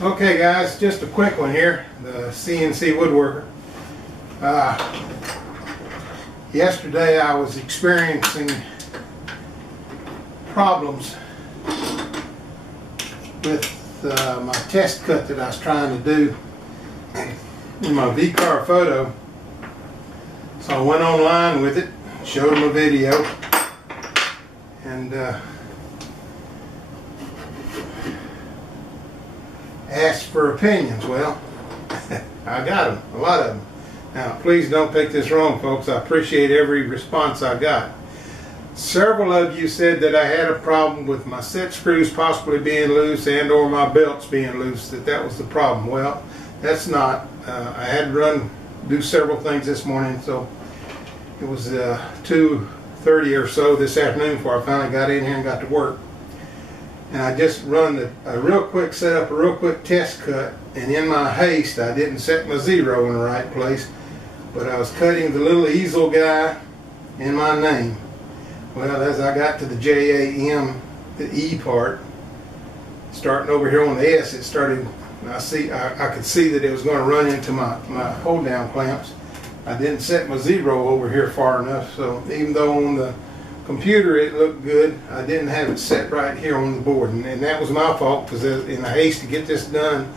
Okay guys, just a quick one here, the CNC woodworker. Yesterday I was experiencing problems with my test cut that I was trying to do in my V-Carve photo. So I went online with it, showed them a video, and asked for opinions. Well, I got them, a lot of them. Now, please don't take this wrong, folks. I appreciate every response I got. Several of you said that I had a problem with my set screws possibly being loose and or my belts being loose, that was the problem. Well, that's not. I had to do several things this morning, so it was 2:30 or so this afternoon before I finally got in here and got to work. And I just run a real quick setup, a real quick test cut, and in my haste I didn't set my zero in the right place, but I was cutting the little easel guy in my name. Well, as I got to the J-A-M, the E part, starting over here on the S, it started, I could see that it was going to run into my hold down clamps. I didn't set my zero over here far enough, so even though on the computer it looked good, I didn't have it set right here on the board, and that was my fault, because in the haste to get this done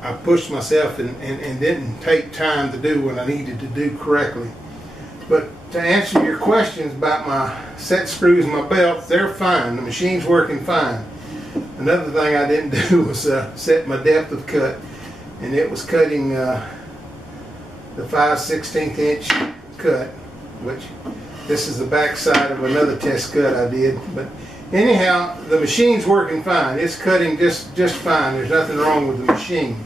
I pushed myself and didn't take time to do what I needed to do correctly. But to answer your questions about my set screws and my belts, they're fine. The machine's working fine. Another thing I didn't do was set my depth of cut, and it was cutting the 5/16 inch cut, which this is the back side of another test cut I did. But anyhow, the machine's working fine. It's cutting just fine. There's nothing wrong with the machine.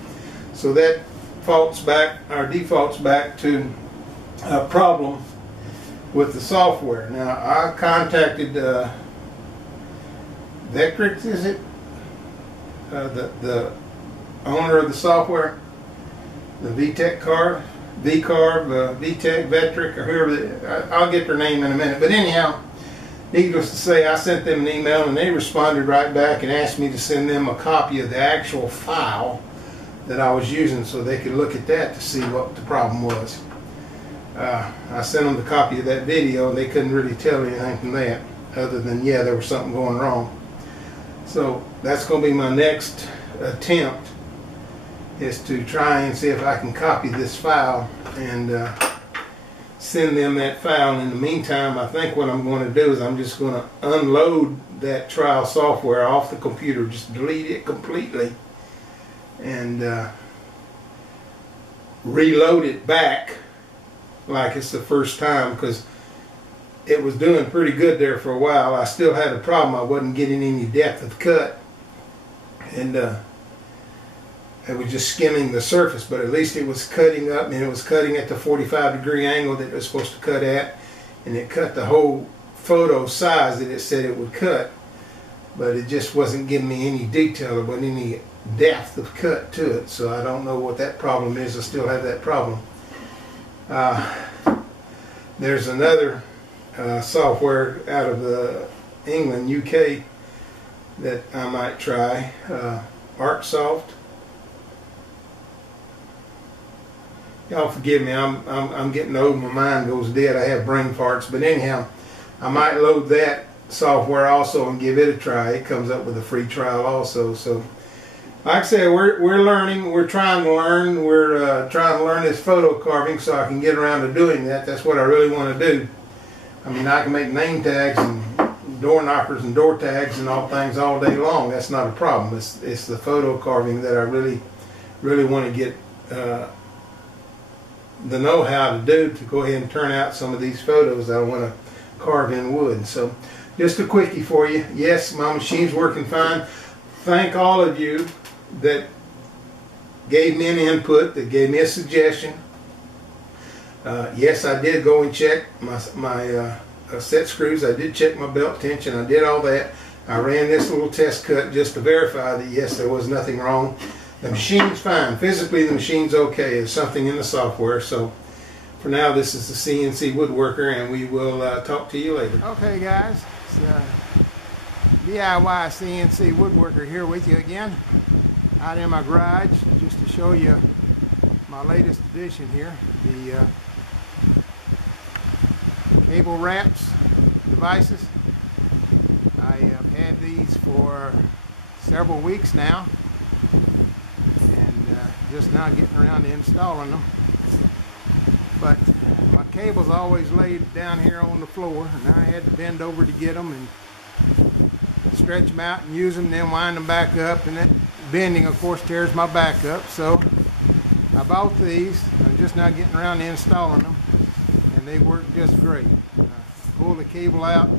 So that defaults back to a problem with the software. Now, I contacted Vectrix, is it? The owner of the software, the V-Carve, V-Tech, Vectric, or whoever. I'll get their name in a minute. But anyhow, needless to say, I sent them an email and they responded right back and asked me to send them a copy of the actual file that I was using so they could look at that to see what the problem was. I sent them the copy of that video and they couldn't really tell anything from that other than, yeah, there was something going wrong. So that's going to be my next attempt, is to try and see if I can copy this file and send them that file. And in the meantime, I think what I'm going to do is I'm just going to unload that trial software off the computer, just delete it completely, and reload it back like it's the first time, because it was doing pretty good there for a while. I still had a problem. I wasn't getting any depth of cut, and it was just skimming the surface, but at least it was cutting up, and it was cutting at the 45-degree angle that it was supposed to cut at, and it cut the whole photo size that it said it would cut, but it just wasn't giving me any detail. There wasn't any depth of cut to it, so I don't know what that problem is. I still have that problem. There's another software out of England, UK, that I might try, ArcSoft. Y'all forgive me, I'm getting old, my mind goes dead, I have brain farts, but anyhow, I might load that software also and give it a try. It comes up with a free trial also. So like I said, we're learning, we're trying to learn, we're trying to learn this photo carving so I can get around to doing that. That's what I really want to do. I mean, I can make name tags and door knockers and door tags and all things all day long. That's not a problem. It's the photo carving that I really want to get the know-how to do to go ahead and turn out some of these photos that I want to carve in wood. So just a quickie for you. Yes, my machine's working fine. Thank all of you that gave me an input, that gave me a suggestion. Yes, I did go and check my set screws. I did check my belt tension. I did all that. I ran this little test cut just to verify that yes, there was nothing wrong. The machine's fine. Physically, the machine's okay. There's something in the software. So for now, this is the CNC Woodworker, and we will talk to you later. Okay, guys. It's DIY CNC Woodworker here with you again. out in my garage just to show you my latest addition here, the cable wraps devices. I have had these for several weeks now, and just now getting around to installing them. But my cables always laid down here on the floor, and I had to bend over to get them and stretch them out and use them, then wind them back up, and that bending of course tears my back up. So I bought these. I'm just now getting around to installing them, and they work just great. Pull the cable out,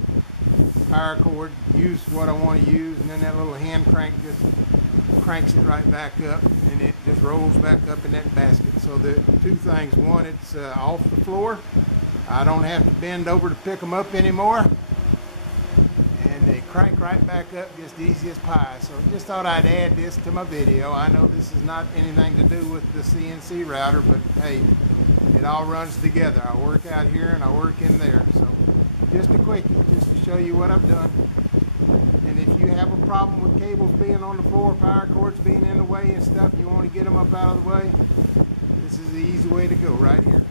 power cord, use what I want to use, and then that little hand crank just cranks it right back up, and it just rolls back up in that basket. So the two things: one, it's off the floor, I don't have to bend over to pick them up anymore, and they crank right back up just easy as pie. So just thought I'd add this to my video. I know this is not anything to do with the CNC router, but hey, it all runs together. I work out here and I work in there. So just a quickie, just to show you what I've done. And if you have a problem with cables being on the floor, power cords being in the way and stuff, you want to get them up out of the way, this is the easy way to go right here.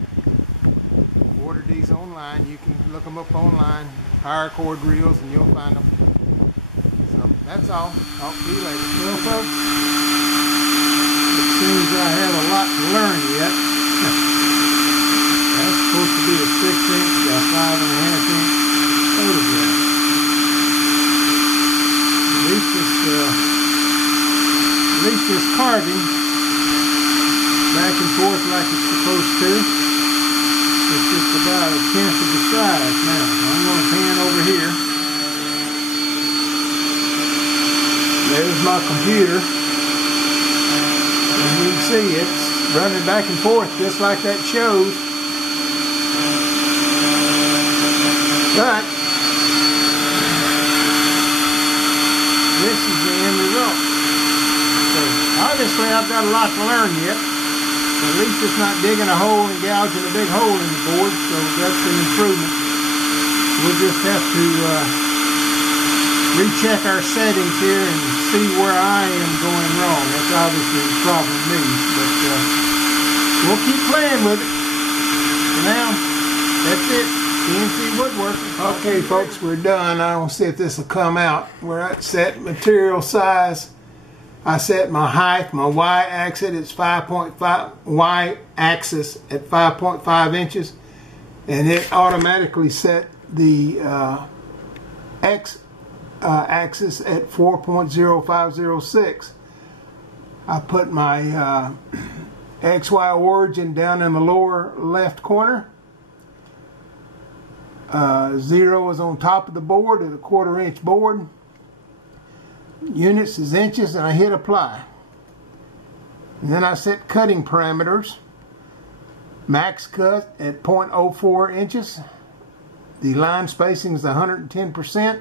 Order these online. You can look them up online, power cord reels, and you'll find them. So that's all. Talk to you later. Well, folks, it seems I have a lot to learn yet. That's supposed to be a 6-inch by 5.5-inch photograph. At least this carving back and forth like it's supposed to. It's just about 1/10 of the size now. I'm going to pan over here. There's my computer. And you can see it's running back and forth just like that shows. But this is the end result. So obviously I've got a lot to learn yet. At least it's not digging a hole and gouging a big hole in the board, so that's an improvement. We'll just have to recheck our settings here and see where I am going wrong. That's obviously probably me, but we'll keep playing with it. For now, that's it. CNC woodworking. Okay, folks, we're done. I'll see if this will come out. We're at set material size. I set my height, my y-axis, it's 5.5 y-axis at 5.5 inches, and it automatically set the x-axis at 4.0506. I put my XY origin down in the lower left corner. 0 is on top of the board at a 1/4-inch board. Units is inches, and I hit apply. And then I set cutting parameters. Max cut at 0.04 inches. The line spacing is 110%.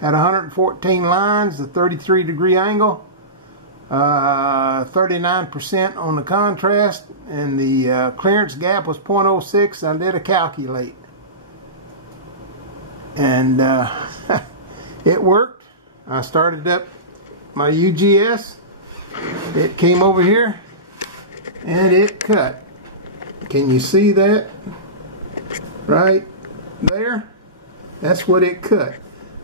Had 114 lines, the 33-degree angle. 39% on the contrast, and the clearance gap was 0.06. I did a calculate. And it worked. I started up my UGS, it came over here, and it cut. Can you see that? Right there? That's what it cut.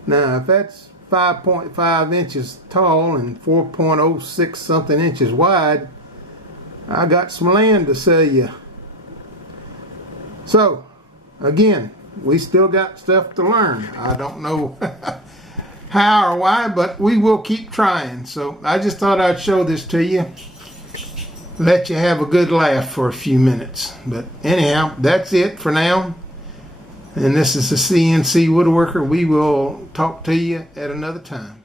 Now, if that's 5.5 inches tall and 4.06 something inches wide, I got some land to sell you. So, again, we still got stuff to learn. I don't know how or why, but we will keep trying. So I just thought I'd show this to you, let you have a good laugh for a few minutes. But anyhow, that's it for now. And this is the CNC Woodworker. We will talk to you at another time.